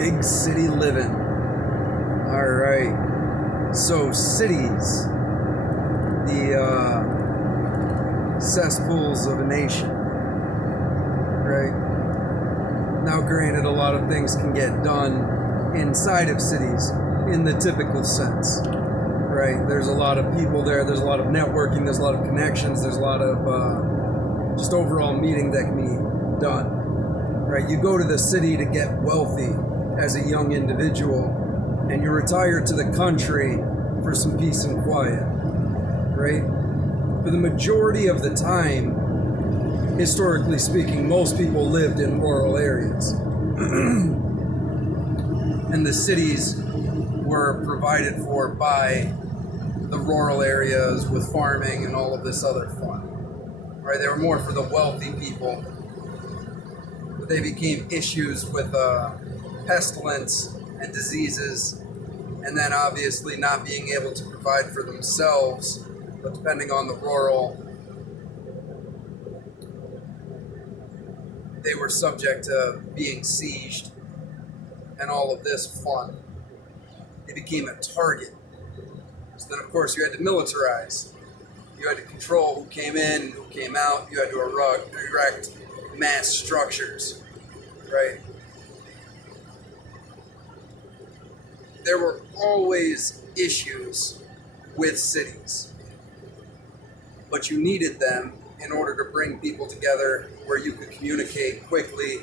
Big city living. All right. So cities, the cesspools of a nation, right? Now, granted, a lot of things can get done inside of cities in the typical sense, right? There's a lot of people there. There's a lot of networking. There's a lot of connections. There's a lot of just overall meeting that can be done, right? You go to the city to get wealthy as a young individual, and you retire to the country for some peace and quiet, right? For the majority of the time, historically speaking, most people lived in rural areas. And the cities were provided for by the rural areas with farming and all of this other fun, right? They were more for the wealthy people. But they became issues with pestilence and diseases, and then obviously not being able to provide for themselves, but depending on the rural, they were subject to being sieged and all of this fun. They became a target. So then, of course, you had to militarize. You had to control who came in and who came out. You had to erect mass structures, right? There were always issues with cities, but you needed them in order to bring people together where you could communicate quickly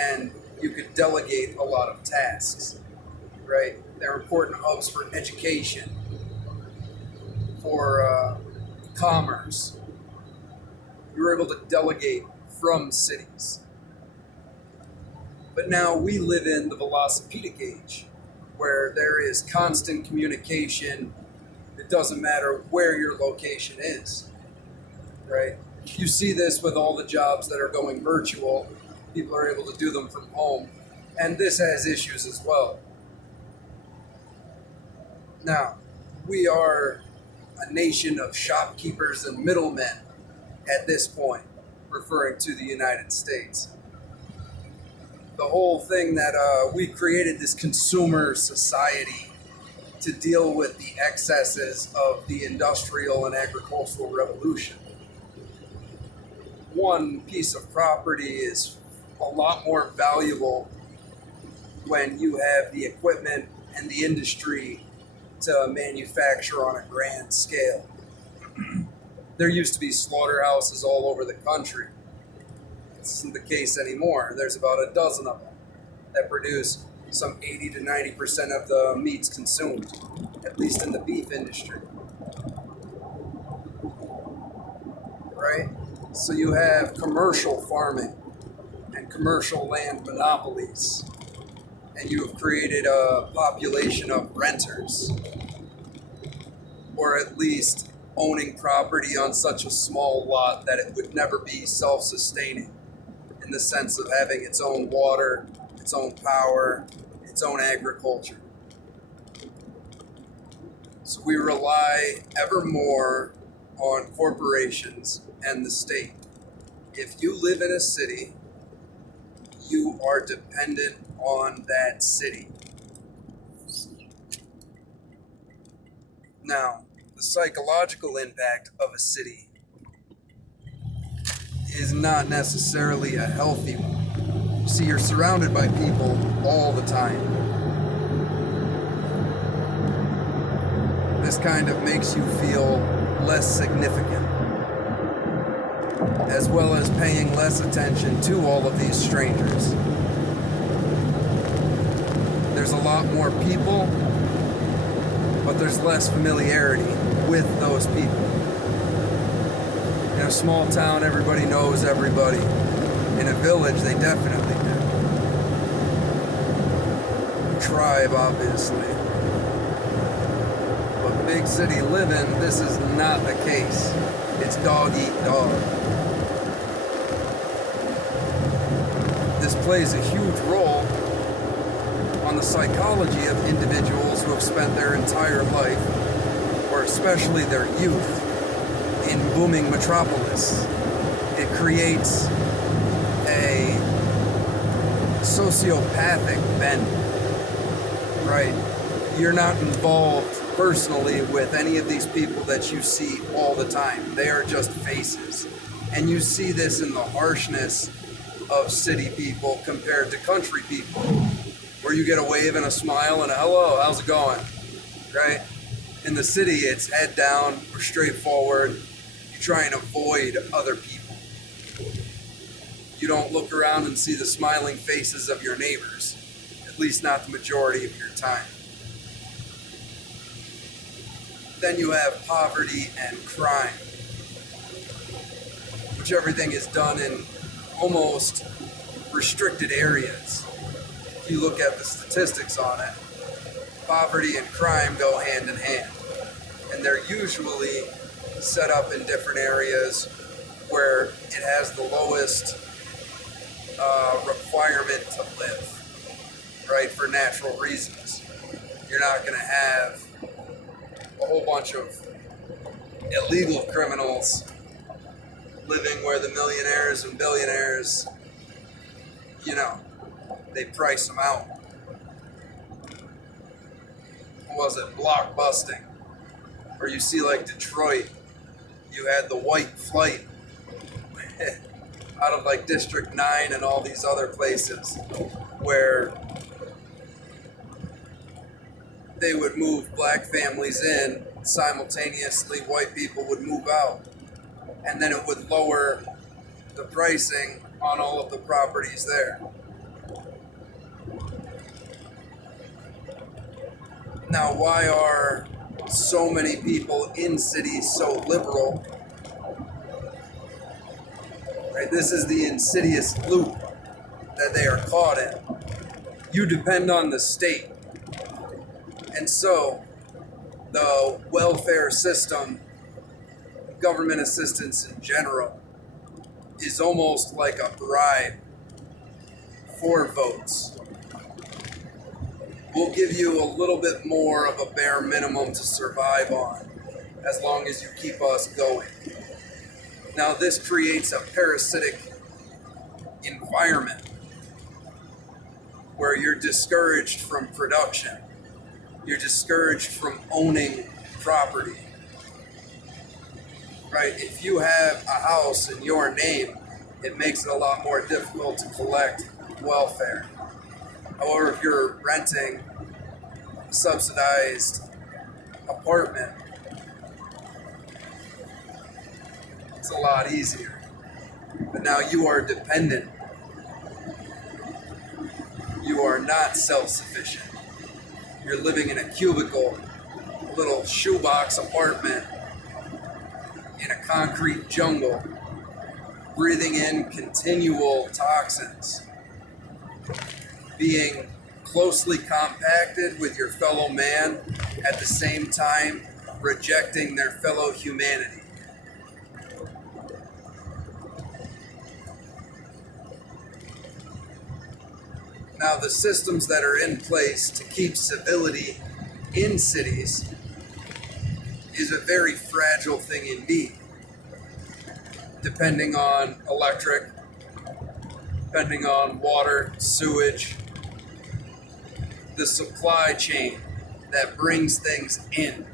and you could delegate a lot of tasks, right? They're important hubs for education, for commerce. You were able to delegate from cities. But now we live in the velocipedic age, where there is constant communication. It doesn't matter where your location is, right? You see this with all the jobs that are going virtual. People are able to do them from home, and this has issues as well. Now, we are a nation of shopkeepers and middlemen at this point, referring to the United States. The whole thing that we created this consumer society to deal with the excesses of the industrial and agricultural revolution. One piece of property is a lot more valuable when you have the equipment and the industry to manufacture on a grand scale. There used to be slaughterhouses all over the country. This isn't the case anymore. There's about a dozen of them that produce some 80 to 90% of the meats consumed, at least in the beef industry. Right? So you have commercial farming and commercial land monopolies, and you have created a population of renters, or at least owning property on such a small lot that it would never be self-sustaining, in the sense of having its own water, its own power, its own agriculture. So we rely ever more on corporations and the state. If you live in a city, you are dependent on that city. Now, the psychological impact of a city is not necessarily a healthy one. See, you're surrounded by people all the time. This kind of makes you feel less significant, as well as paying less attention to all of these strangers. There's a lot more people, but there's less familiarity with those people. In a small town, everybody knows everybody. In a village, they definitely do. Tribe, obviously. But big city living, this is not the case. It's dog eat dog. This plays a huge role on the psychology of individuals who have spent their entire life, or especially their youth, in booming metropolis. It creates a sociopathic bent, right? You're not involved personally with any of these people that you see all the time. They are just faces. And you see this in the harshness of city people compared to country people, where you get a wave and a smile and a hello, how's it going, right? In the city, it's head down or straightforward. You try and avoid other people. You don't look around and see the smiling faces of your neighbors, at least not the majority of your time. Then you have poverty and crime, which everything is done in almost restricted areas. If you look at the statistics on it, poverty and crime go hand in hand. And they're usually set up in different areas where it has the lowest requirement to live, right, for natural reasons. You're not going to have a whole bunch of illegal criminals living where the millionaires and billionaires, they price them out. What was it? Blockbusting. Or you see like Detroit, you had the white flight out of like District 9 and all these other places where they would move black families in, simultaneously white people would move out. And then it would lower the pricing on all of the properties there. Now, why are so many people in cities so liberal? Right, this is the insidious loop that they are caught in. You depend on the state. And so, the welfare system, government assistance in general, is almost like a bribe for votes. We'll give you a little bit more of a bare minimum to survive on, as long as you keep us going. Now, this creates a parasitic environment where you're discouraged from production. You're discouraged from owning property. Right? If you have a house in your name, it makes it a lot more difficult to collect welfare. However, if you're renting a subsidized apartment, it's a lot easier. But now you are dependent. You are not self-sufficient. You're living in a cubicle, a little shoebox apartment in a concrete jungle, breathing in continual toxins, being closely compacted with your fellow man, at the same time rejecting their fellow humanity. Now, the systems that are in place to keep civility in cities is a very fragile thing indeed, depending on electric, depending on water, sewage, the supply chain that brings things in.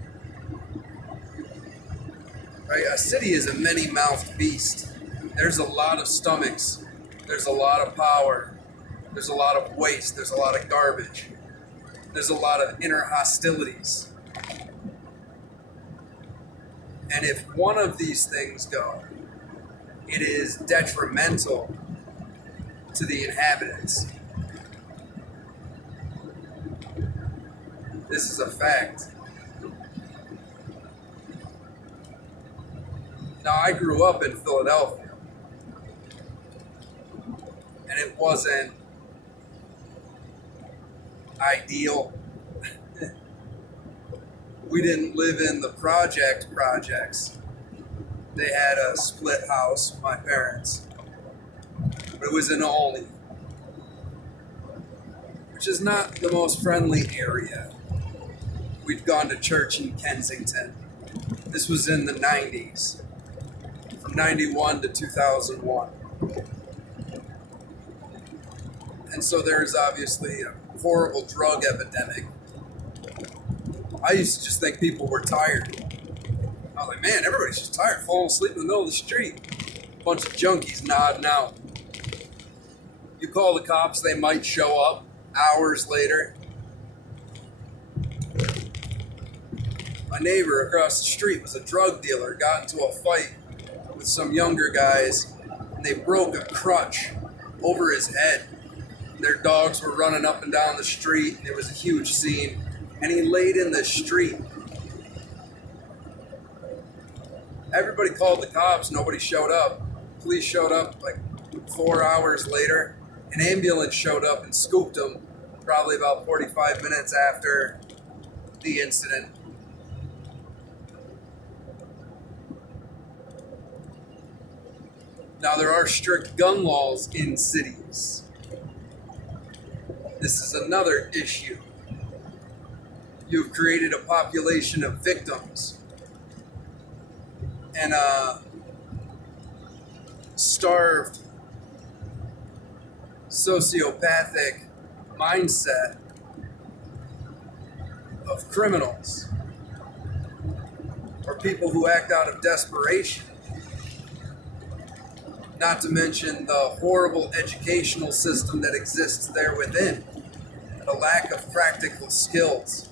Right? A city is a many-mouthed beast. There's a lot of stomachs. There's a lot of power. There's a lot of waste. There's a lot of garbage. There's a lot of inner hostilities. And if one of these things go, it is detrimental to the inhabitants. This is a fact. Now, I grew up in Philadelphia, and it wasn't ideal. We didn't live in the projects. They had a split house, my parents. But it was in Olney, which is not the most friendly area. We'd gone to church in Kensington. This was in the 90s, from 91 to 2001. And so there's obviously a horrible drug epidemic. I used to just think people were tired. I was like, man, everybody's just tired, falling asleep in the middle of the street. Bunch of junkies nodding out. You call the cops, they might show up hours later. My neighbor across the street was a drug dealer, got into a fight with some younger guys, and they broke a crutch over his head. Their dogs were running up and down the street, and it was a huge scene. And he laid in the street. Everybody called the cops, nobody showed up. Police showed up like 4 hours later. An ambulance showed up and scooped him probably about 45 minutes after the incident. Now, there are strict gun laws in cities. This is another issue. You've created a population of victims and a starved, sociopathic mindset of criminals or people who act out of desperation. Not to mention the horrible educational system that exists there within, the lack of practical skills.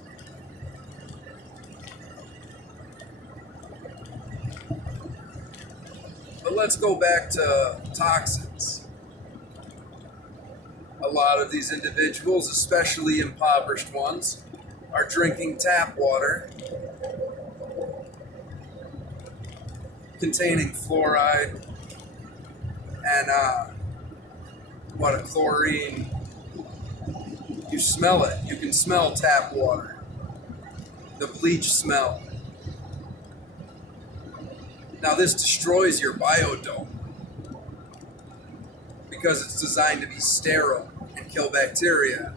But let's go back to toxins. A lot of these individuals, especially impoverished ones, are drinking tap water containing fluoride and chlorine. You smell it. You can smell tap water. The bleach smell. Now this destroys your biodome because it's designed to be sterile and kill bacteria.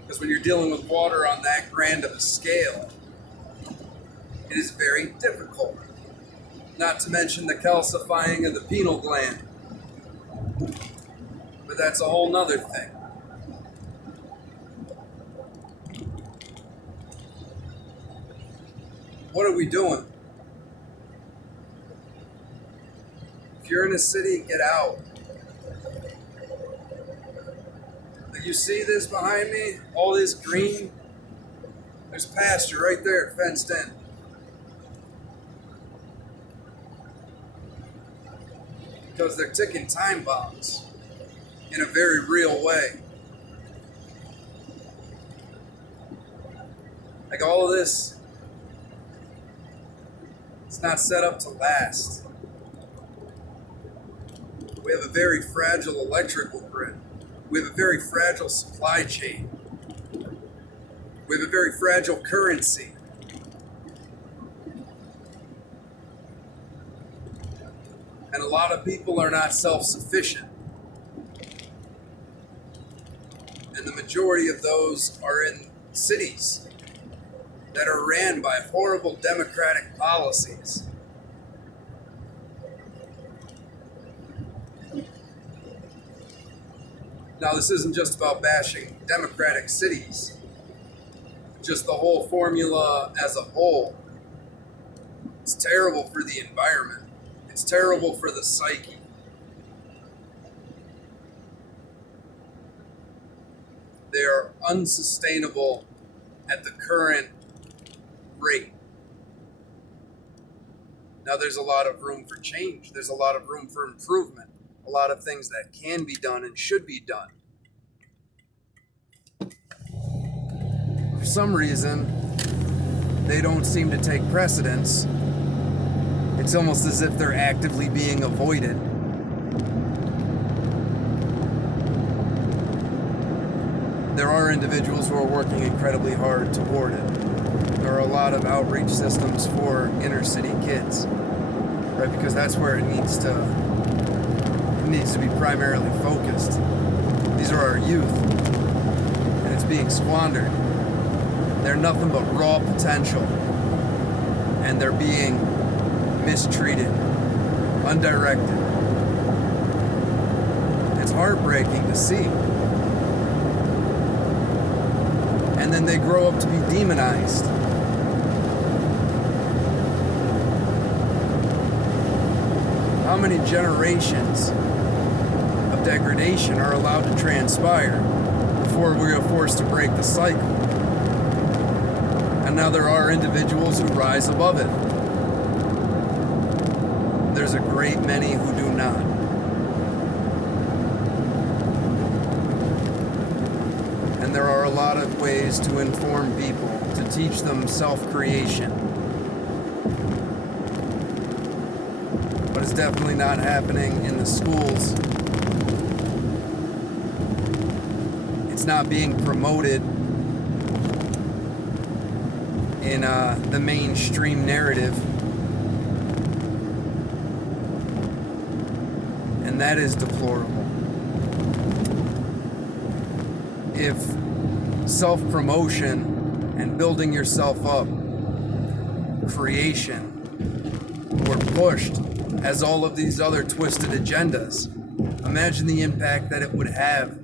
Because when you're dealing with water on that grand of a scale, it is very difficult. Not to mention the calcifying of the pineal gland. But that's a whole nother thing. What are we doing? If you're in a city, get out. You see this behind me? All this green? There's pasture right there, fenced in. Because they're ticking time bombs in a very real way. Like all of this, it's not set up to last. We have a very fragile electrical grid. We have a very fragile supply chain. We have a very fragile currency. And a lot of people are not self-sufficient. And the majority of those are in cities that are ran by horrible democratic policies. Now, this isn't just about bashing democratic cities, just the whole formula as a whole. It's terrible for the environment. It's terrible for the psyche. They are unsustainable at the current rate. Now, there's a lot of room for change. There's a lot of room for improvement. A lot of things that can be done and should be done. For some reason, they don't seem to take precedence. It's almost as if they're actively being avoided. There are individuals who are working incredibly hard toward it. There are a lot of outreach systems for inner city kids, right? Because that's where it needs to be primarily focused. These are our youth, and it's being squandered. They're nothing but raw potential, and they're being mistreated, undirected. It's heartbreaking to see. and then they grow up to be demonized. How many generations of degradation are allowed to transpire before we are forced to break the cycle? And now there are individuals who rise above it. There's a great many who do not. And there are a lot of ways to inform people, to teach them self-creation. But it's definitely not happening in the schools. It's not being promoted in the mainstream narrative. And that is deplorable. If self-promotion and building yourself up, creation, were pushed as all of these other twisted agendas, imagine the impact that it would have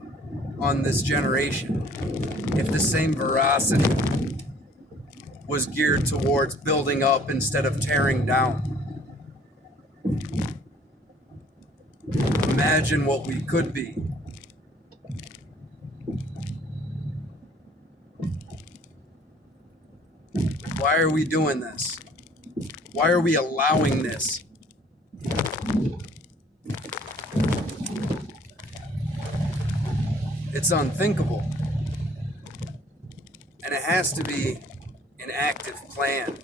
on this generation if the same veracity was geared towards building up instead of tearing down. Imagine what we could be. Why are we doing this? Why are we allowing this? It's unthinkable. And it has to be an active plan.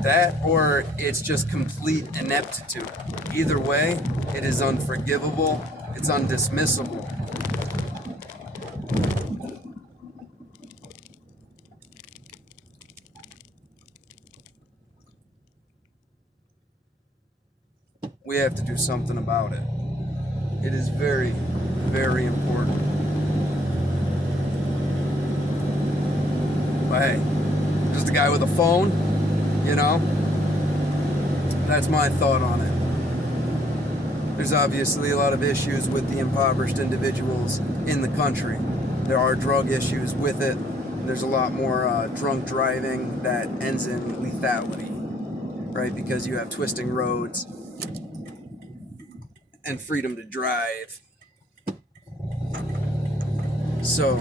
That or it's just complete ineptitude. Either way, it is unforgivable, it's undismissible. We have to do something about it. It is very, very important. But hey, just a guy with a phone, you know? That's my thought on it. There's obviously a lot of issues with the impoverished individuals in the country. There are drug issues with it. There's a lot more drunk driving that ends in lethality, right? Because you have twisting roads and freedom to drive. So,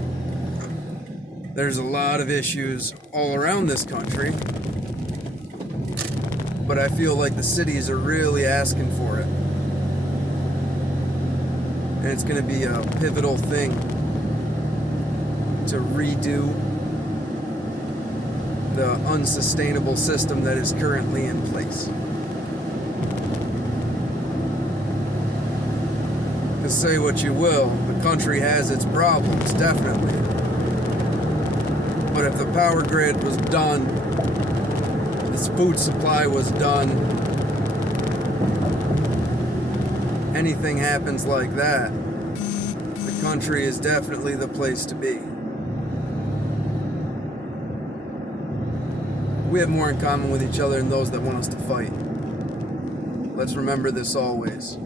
there's a lot of issues all around this country, but I feel like the cities are really asking for it. And it's going to be a pivotal thing to redo the unsustainable system that is currently in place. Because say what you will, the country has its problems, definitely. But if the power grid was done, this food supply was done, anything happens like that, the country is definitely the place to be. We have more in common with each other than those that want us to fight. Let's remember this always.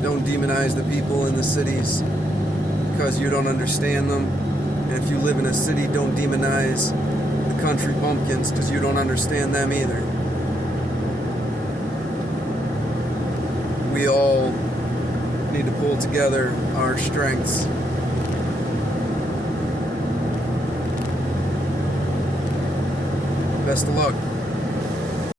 Don't demonize the people in the cities because you don't understand them. And if you live in a city, don't demonize the country bumpkins because you don't understand them either. We all need to pull together our strengths. Best of luck.